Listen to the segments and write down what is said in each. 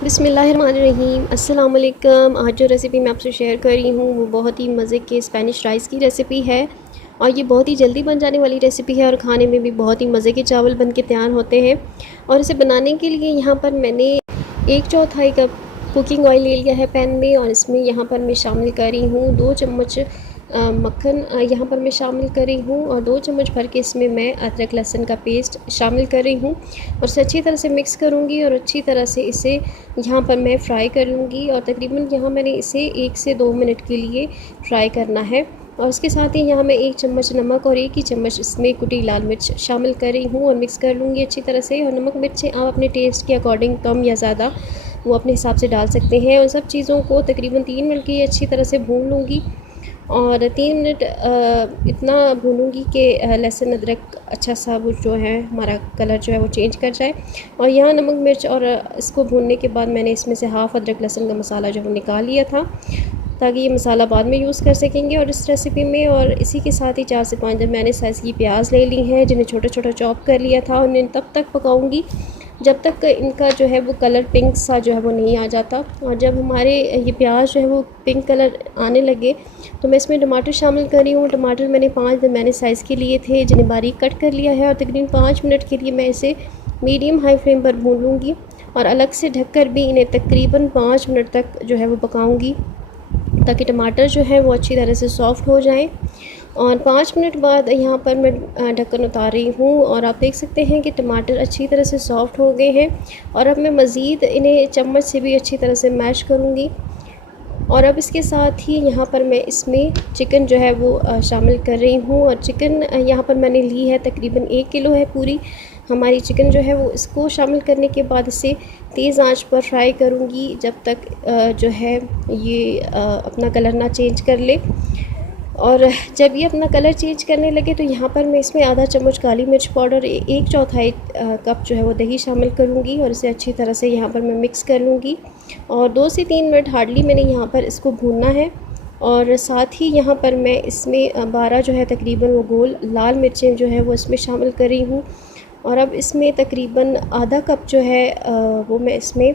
बिस्मिल्लाहिर्रहमानिर्रहीम। अस्सलाम वालेकुम। आज जो रेसिपी मैं आपसे शेयर कर रही हूँ वो बहुत ही मज़े के स्पेनिश राइस की रेसिपी है और ये बहुत ही जल्दी बन जाने वाली रेसिपी है और खाने में भी बहुत ही मज़े के चावल बन के तैयार होते हैं। और इसे बनाने के लिए यहाँ पर मैंने 1/4 कप कुकिंग ऑयल ले लिया है पैन में और इसमें यहाँ पर मैं शामिल कर रही हूँ 2 चम्मच मक्खन यहाँ पर मैं शामिल कर रही हूँ और 2 चम्मच भर के इसमें मैं अदरक लहसुन का पेस्ट शामिल कर रही हूँ और इसे अच्छी तरह से मिक्स करूँगी और अच्छी तरह से इसे यहाँ पर मैं फ्राई कर लूँगी और तकरीबन यहाँ मैंने इसे 1 से 2 मिनट के लिए फ्राई करना है। और इसके साथ ही यहाँ मैं 1 चम्मच नमक और 1 ही चम्मच इसमें कुटी लाल मिर्च शामिल कर रही हूँ और मिक्स कर लूँगी अच्छी तरह से। और नमक मिर्चें आप अपने टेस्ट के अकॉर्डिंग कम या ज़्यादा वो अपने हिसाब से डाल सकते हैं। और सब चीज़ों को तकरीबन 3 मिनट की अच्छी तरह से भून लूँगी और 3 मिनट इतना भूनूंगी कि लहसुन अदरक अच्छा सा वो जो है हमारा कलर जो है वो चेंज कर जाए। और यहाँ नमक मिर्च और इसको भूनने के बाद मैंने इसमें से हाफ़ अदरक लहसुन का मसाला जो है निकाल लिया था ताकि ये मसाला बाद में यूज़ कर सकेंगे और इस रेसिपी में। और इसी के साथ ही 4 से 5 जब मैंने साइज़ की प्याज ले ली हैं जिन्हें छोटा छोटा चॉप कर लिया था, उन्हें तब तक पकाऊंगी जब तक इनका जो है वो कलर पिंक सा जो है वो नहीं आ जाता। और जब हमारे ये प्याज जो है वो पिंक कलर आने लगे तो मैं इसमें टमाटर शामिल कर रही हूँ। टमाटर मैंने 5 मैंने साइज़ के लिए थे जिन्हें बारीक कट कर लिया है और तकरीबन 5 मिनट के लिए मैं इसे मीडियम हाई फ्लेम पर भून लूँगी और अलग से ढककर भी इन्हें तकरीबन 5 मिनट तक जो है वो पकाऊँगी ताकि टमाटर जो है वो अच्छी तरह से सॉफ़्ट हो जाएं। और 5 मिनट बाद यहाँ पर मैं ढक्कन उतार रही हूँ और आप देख सकते हैं कि टमाटर अच्छी तरह से सॉफ़्ट हो गए हैं। और अब मैं मज़ीद इन्हें चम्मच से भी अच्छी तरह से मैश करूँगी। और अब इसके साथ ही यहाँ पर मैं इसमें चिकन जो है वो शामिल कर रही हूँ और चिकन यहाँ पर मैंने ली है तकरीबन 1 किलो है पूरी हमारी चिकन जो है वो। इसको शामिल करने के बाद इसे तेज़ आंच पर फ्राई करूँगी जब तक जो है ये अपना कलर ना चेंज कर ले। और जब ये अपना कलर चेंज करने लगे तो यहाँ पर मैं इसमें आधा चम्मच काली मिर्च पाउडर 1/4 कप जो है वो दही शामिल करूँगी और इसे अच्छी तरह से यहाँ पर मैं मिक्स कर लूँगी। और 2 से 3 मिनट हार्डली मैंने यहाँ पर इसको भूनना है। और साथ ही यहाँ पर मैं इसमें 12 जो है तकरीबन वो गोल लाल मिर्चें जो है वो इसमें शामिल कर रही हूँ। और अब इसमें तकरीबन आधा कप जो है वो मैं इसमें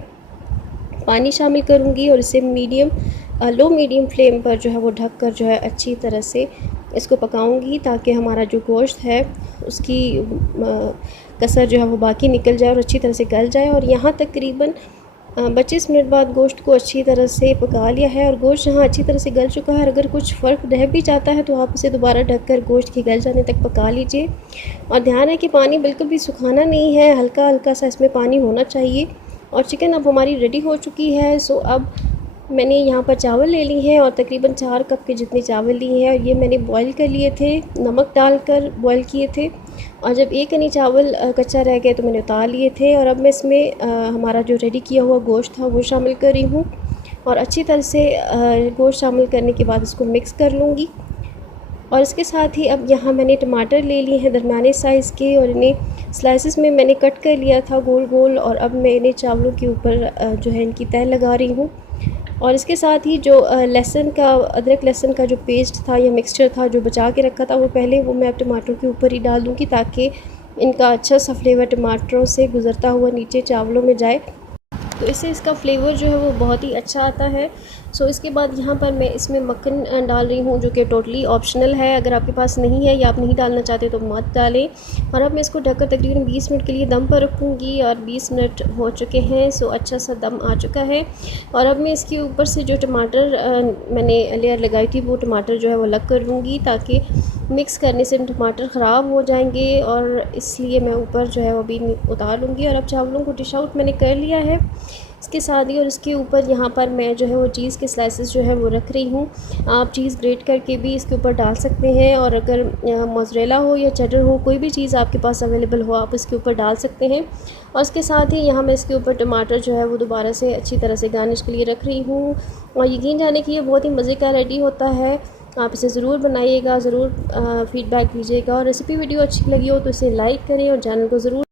पानी शामिल करूँगी और इसे लो मीडियम फ्लेम पर जो है वो ढक कर जो है अच्छी तरह से इसको पकाऊंगी ताकि हमारा जो गोश्त है उसकी कसर जो है वो बाकी निकल जाए और अच्छी तरह से गल जाए। और यहाँ तकरीबन 25 मिनट बाद गोश्त को अच्छी तरह से पका लिया है और गोश्त यहाँ अच्छी तरह से गल चुका है। अगर कुछ फ़र्क रह भी जाता है तो आप उसे दोबारा ढककर गोश्त के गल जाने तक पका लीजिए। और ध्यान है कि पानी बिल्कुल भी सुखाना नहीं है, हल्का हल्का सा इसमें पानी होना चाहिए। और चिकन अब हमारी रेडी हो चुकी है। सो अब मैंने यहाँ पर चावल ले ली हैं और तकरीबन 4 कप के जितने चावल लिए हैं और ये मैंने बॉईल कर लिए थे, नमक डालकर बॉईल किए थे। और जब एक कनी चावल कच्चा रह गया तो मैंने उतार लिए थे। और अब मैं इसमें हमारा जो रेडी किया हुआ गोश्त था वो शामिल कर रही हूँ और अच्छी तरह से गोश्त शामिल करने के बाद इसको मिक्स कर लूँगी। और इसके साथ ही अब यहाँ मैंने टमाटर ले लिए हैं दरमियाने साइज़ के और इन्हें स्लाइसेस में मैंने कट कर लिया था गोल गोल। और अब मैं इन्हें चावलों के ऊपर जो है इनकी तह लगा रही हूँ। और इसके साथ ही जो लहसुन का अदरक लहसुन का जो पेस्ट था या मिक्सचर था जो बचा के रखा था वो पहले वो मैं अब टमाटरों के ऊपर ही डाल दूँगी ताकि इनका अच्छा सा फ्लेवर टमाटरों से गुज़रता हुआ नीचे चावलों में जाए, तो इससे इसका फ्लेवर जो है वो बहुत ही अच्छा आता है। सो इसके बाद यहाँ पर मैं इसमें मक्खन डाल रही हूँ जो कि टोटली ऑप्शनल है, अगर आपके पास नहीं है या आप नहीं डालना चाहते तो मत डालें। और अब मैं इसको ढककर तकरीबन 20 मिनट के लिए दम पर रखूँगी और 20 मिनट हो चुके हैं। सो अच्छा सा दम आ चुका है। और अब मैं इसके ऊपर से जो टमाटर मैंने लेयर लगाई थी वो टमाटर जो है वो अलग कर लूँगी ताकि मिक्स करने से टमाटर ख़राब हो जाएंगे और इसलिए मैं ऊपर जो है वो भी उतार लूँगी। और अब चावलों को डिश आउट मैंने कर लिया है इसके साथ ही। और इसके ऊपर यहाँ पर मैं जो है वो चीज़ के स्लाइसेस जो है वो रख रही हूँ। आप चीज़ ग्रेट करके भी इसके ऊपर डाल सकते हैं और अगर मोज़रेला हो या चेडर हो कोई भी चीज़ आपके पास अवेलेबल हो आप इसके ऊपर डाल सकते हैं। और इसके साथ ही यहाँ मैं इसके ऊपर टमाटर जो है वो दोबारा से अच्छी तरह से गार्निश के लिए रख रही हूँ। और यकीन जाने कि ये बहुत ही मज़े का रेडी होता है। आप इसे ज़रूर बनाइएगा, ज़रूर फ़ीडबैक दीजिएगा। और रेसिपी वीडियो अच्छी लगी हो तो इसे लाइक करें और चैनल को ज़रूर